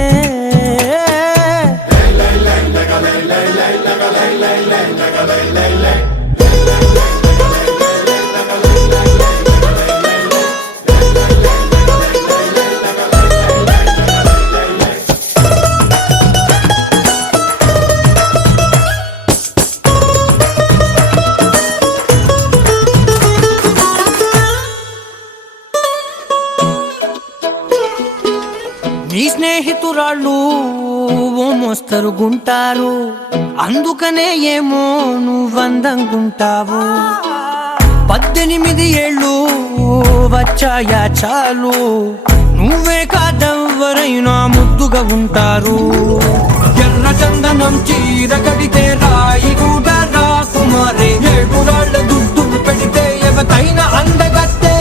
నీ స్నేహితురాళ్ళు ఓ మోస్తరుగుంటారు, అందుకనే ఏమో నువ్వందంగుంటావు. 18 ఏళ్ళు వచ్చాయా చాలు, నువ్వే కాదెవ్వరైనా ముద్దుగా ఉంటారు. ఎర్ర చందనం చీర కడితే రాయి కూడా రాకుమారే, 7 రాళ్ళ దుద్దులు పెడితే ఎవతైనా అందగత్తే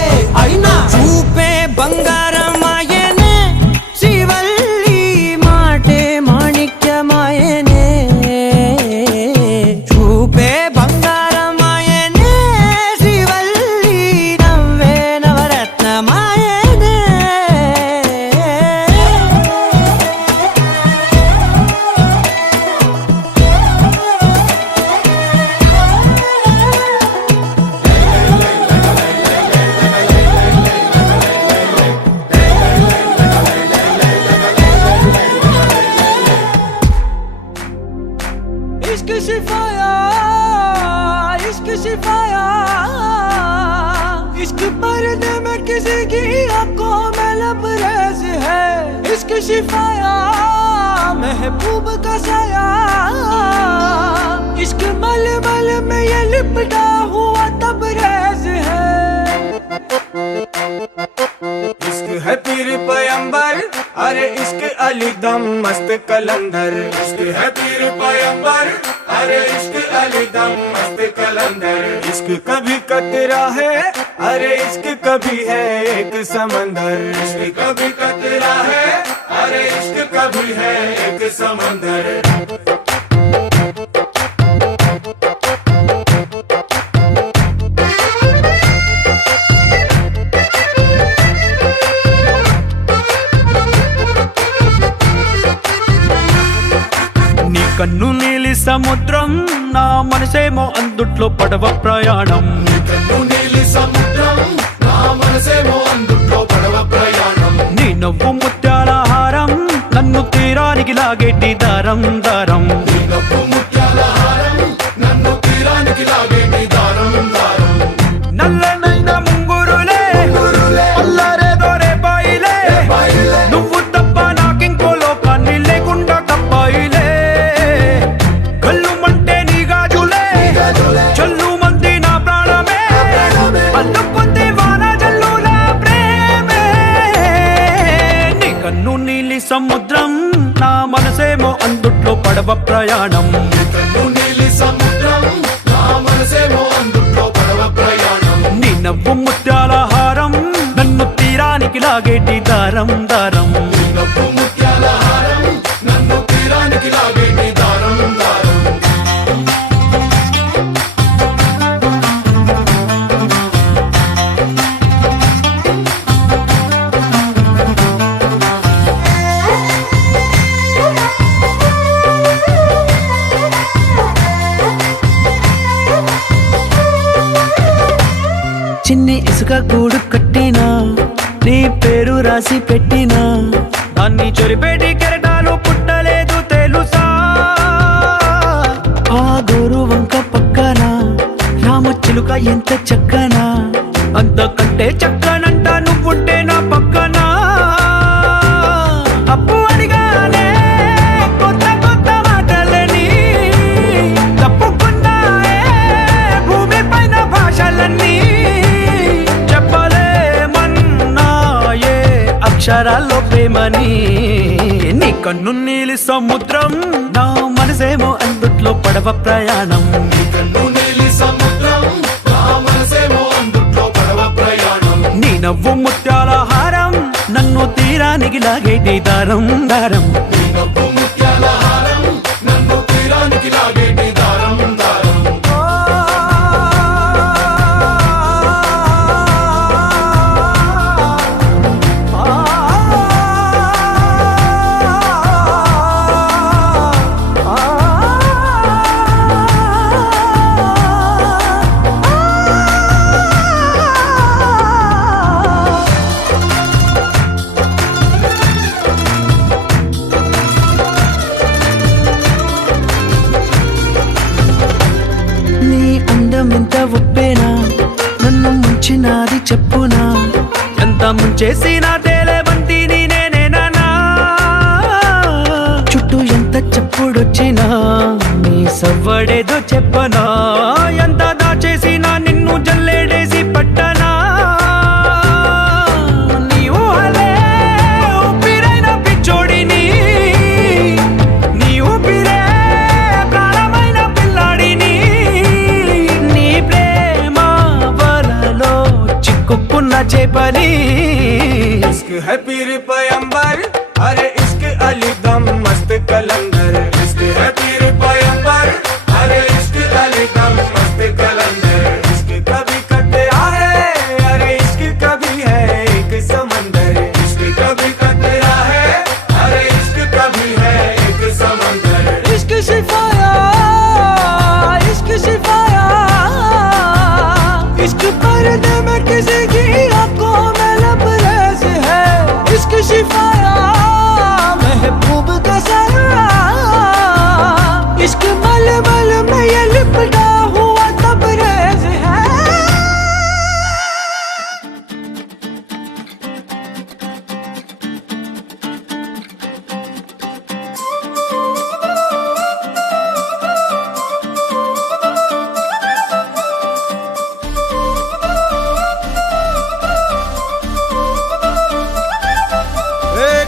అయినా. చూపే బంగారం ఆయనే శ్రీవల్లి, మాటే మాణిక్యమాయనే. చూపే బంగారం ఆయనే శ్రీవల్లి, నవ్వే నవరత్నమాయనే. इश्क शिफाया, इश्क शिफाया, इश्क पर्दे में किसी की आंखों में लबरेज है. इश्क शिफाया, महबूब का साया, इश्क मलमल में ये लिपटा हुआ तबरेज है. इश्क है पीर पैगंबर, अरे इश्क अली दम मस्त कलंदर. इश्क है पीर पैगंबर, अरे इश्क अली दम मस्त कलंदर. इश्क कभी कतरा है, अरे इश्क कभी है एक समंदर. इश्क कभी कतरा है, अरे इश्क कभी है एक समंदर. నీ కన్ను నీలి సముద్రం, నా మనసేమో అందుట్లో పడవ ప్రయాణం. నీలి సముద్రం, నా మనసేమో అందుట్లో పడవ ప్రయాణం. నీ నవ్వు ముత్యాల హారం, నన్ను తీరానికి లాగేటి దారం దారం. నీ నవ్వు ముత్యాల హారం, నన్ను తీరానికి లాగేటి దారం దారం. నల్లనైన ముంగురులే అల్లారే దొరే బాయిలే, నువ్వు తప్ప నాకింకో లోకాన్ని లేకుండా కప్పాయిలే. కళ్ళు మంటే నీ గాజులే, చల్లు మంది నా ప్రాణమే, అల్లు పొంది వాన జల్లుల ప్రేమే. నీ కన్ను నీలి ప్రయాణం. కన్ను నీలి సముద్రం నా మనసేమో అందుట్లో పడవ ప్రయాణం. నీ నవ్వు ముత్యాల హారం నన్ను తీరానికి లాగేటి దారం దారం. నీ నవ్వు ముత్యాల హారం నన్ను తీరానికి లాగేటి దారం దారం. చిన్ని ఇసుక గూడు కట్టినా నీ పేరు రాసి పెట్టినా దాన్ని చొరిపేటి కెరటాలు పుట్టలేదు తెలుసా. ఆ గోరు వంక పక్కన రామచిలుక ఎంత చక్కనా, అంతకంటే చక్కనంట నువ్వుంటే నా పక్కన. అప్పు అడిగానే కొత్త కొత్త మాటలని తప్పుకున్నాయే భూమి పైన భాషలన్నీ. చెప్పలేమన్నాయే అక్షరాల్లో ప్రేమని. నీ కన్ను నీలి సముద్రం నా మనసేమో అందుట్లో పడవ ప్రయాణం. నీ కన్ను నీలి సముద్రం నా మనసేమో అందుట్లో పడవ ప్రయాణం. నీ నవ్వు ముత్యాల హారం నన్ను తీరానికి లాగేటి దారం దారం. నీ నవ్వు ముత్యాల హారం నన్ను తీరానికి లాగేటి దారం దారం. నీ అందం ఎంత ఒప్పేనా నన్ను ముంచినాది చెప్పునా. ఎంత ముంచేసినా తేలేవంటి నేనేనా. చుట్టూ ఎంత చెప్పుడొచ్చినా నీ సవ్వడేదో చెప్పనా. ఎంత దాచేసినా నిన్ను జల్లేడేసి పట్టనా. నీ ఊహలే ఊపిరైన పిచ్చోడిని, నీ ఊపిరే ప్రాణమైన పిల్లాడిని. నీ ప్రేమ వలలో చిక్కుకున్న చేపని. इश्क है पीर पैगंबर अरे इश्क अली दम मस्त कलंदर. इश्क है पीर पैगंबर अरे इश्क अली दम मस्त कलंदर. इश्क कभी कतरा है अरे इश्क कभी है एक समंदर. इश्क कभी कतरा है अरे इश्क कभी है एक समंदर. इश्क शिफाया इश्क शिफाया इश्क पर्दे में किसी की आंखों में लबरेज है. इश्क शिफाया महबूब का साया. इश्क मलमल में ये लिपटा हुआ तबरेज है.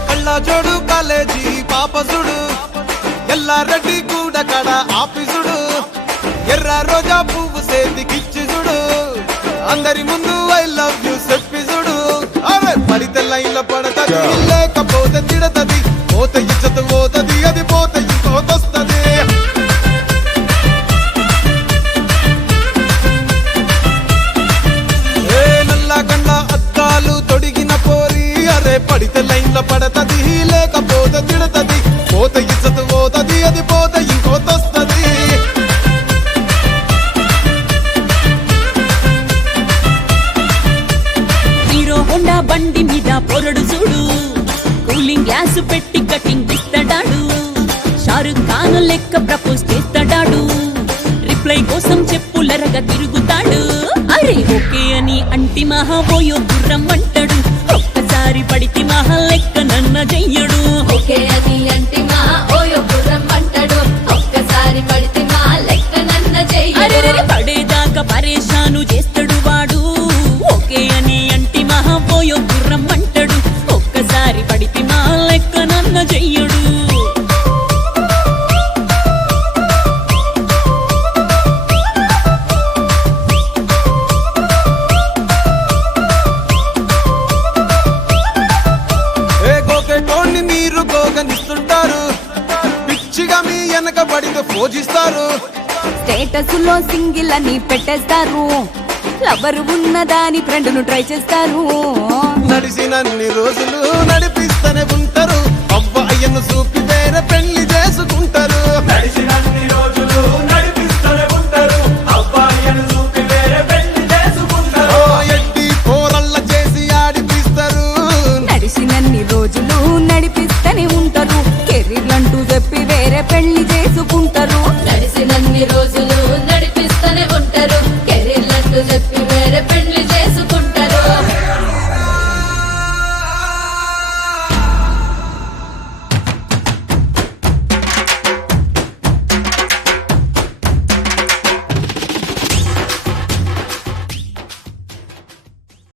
కళ్ళ జోడు కాలేజీ పాపసుడు ఎల్లారెడ్డి కూడా కడ ఆఫీసుడు. ఎర్ర రోజా పువ్వు సేతికిచ్చి చూడు, అందరి ముందు ఐ లవ్ యూ చెప్పి చూడు. అరే పడితే లైన్ల పడతది లేకపోతే తిడతది, పోతే ఇచ్చత పోతది అది పోతే ఇంకోతొస్తది. నల్ల గండ్ల అద్దాలు తొడిగిన పోరి, అరే పడితే లైన్ల పడతది లేకపోతే తిడతది, పోతే ఇచ్చత పోతది అది పోతే ఇంకోతొస్తది. హీరో హోండా బండి మీద పొరడు చూడు, కూలింగ్ గ్యాస్ పెట్టి కటింగ్ ఇస్తాడాడు. షారుఖ్ ఖాన్ లెక్క ప్రపోజ్ చేస్తాడాడు, రిప్లై కోసం చెప్పులరగా తిరుగుతాడు. అరే ఓకే అని అంటి మహా ఓయో గుర్రం అంటాడు, ఒక్కసారి పడితే మహా లెక్క నన్న చెయ్యడు. ఓకే అని అంటే మా ఓయో గుర్రం అంటాడు, ఒక్కసారి పడితే మా లెక్క నన్న అరే చెయ్యడు. పడేదాకా పరేషాను చేస్తాడు వాడు. ఓకే అని అంటి మహా ఓయో గుర్రం అంటాడు, ఒక్కసారి పడితే మా లెక్క నన్న చెయ్యడు. పూజిస్తారు. స్టేటస్ లో సింగిల్ అని పెట్టేస్తారు, లవర్ ఉన్నదాని ఫ్రెండ్ను ట్రై చేస్తారు. నడిసినన్ని రోజులు నడిపిస్తూనే ఉంటారు, అవ్వ అయ్యను చూపి వేరే పెళ్లి చేసుకుంటారు. నడిచినన్ని